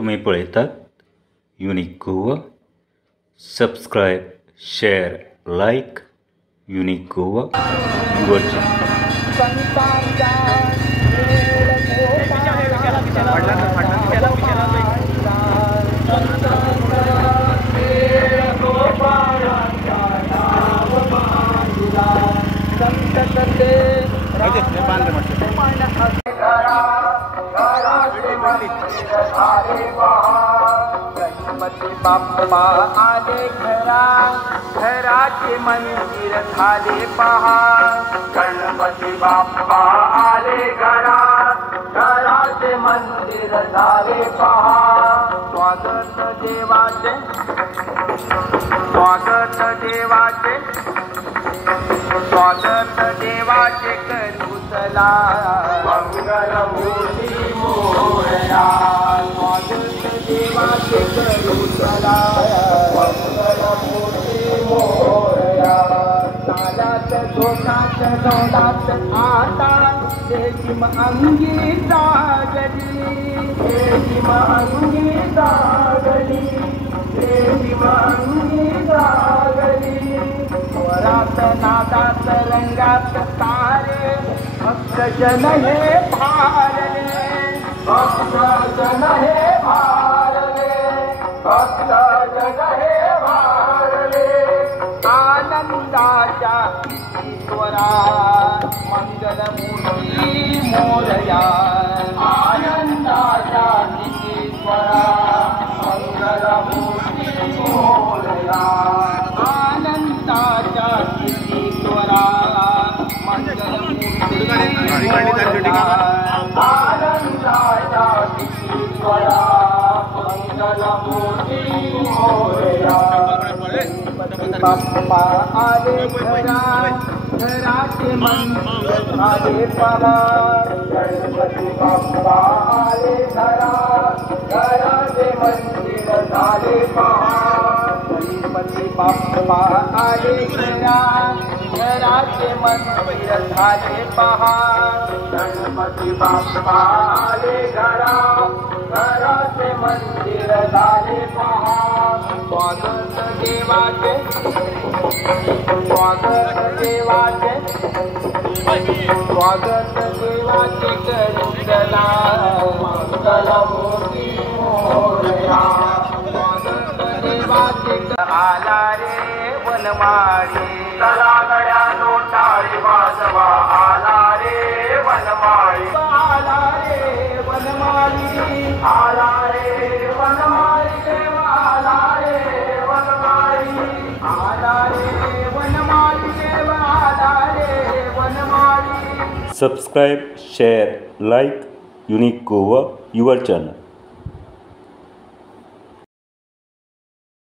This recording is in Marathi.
तुम्ही पळतात unique Goa. Subscribe, share, like. Unique Goa your channel. Bappa आले घरा, घराचे मंदिर झाले पहा. गणपती बाप्पा आले घरा, घराचे मंदिर झाले पहा. स्वागत देवाचे, स्वागत देवाचे, स्वागत देवाचे करू चला. मंगलमूर्ती मोरया, स्वागत देवाचे करू चला. मंगलमूर्ती मोरया. तालात झोकात दौलात आता देशीम अंगी जागली, देशीम अंगी जागली, देशीम अंगी जागली. स्वरात नादात रंगात तारे भक्त जन हे भारले, भक्त जन हे भारले, भक्त जन हे भारले. आनंदाच्या ईश्वरा मंगलमूर्ती मोरया, आनंदाच्या ईश्वरा मंगलमूर्ती मोरया. आनंदाच्या ईश्वरा मंगलमूर्ती मोरया, आनंदाच्या ईश्वरा मंगलमूर्ती मोरया. बाप्पा आले घरा, घराचे मंदिर झाले पहा. गणपती बाप्पा आले घरा, घराचे मंदिर झाले पहा. गणपती बाप्पा आले घरा, घराचे मंदिर झाले पहा. गणपती बाप्पा आले घरा, घराचे मंदिर झाले पहा. स्वागत देवाचे, स्वागत देवाचे, स्वागत देवाचे करू चला. मंगलमूर्ती मोरया, स्वागत देवाचे. आला रे वनमाळी, चला गड्या नोटाळी वाजवा. आला रे वनमाळी, आला रे वनमाळी, आला रे वनमाळी देवा. आला रे वनमाळी, आला रे वनमाळी देवा. आला रे Vanmali. Subscribe, share, like. Unique Goa your channel.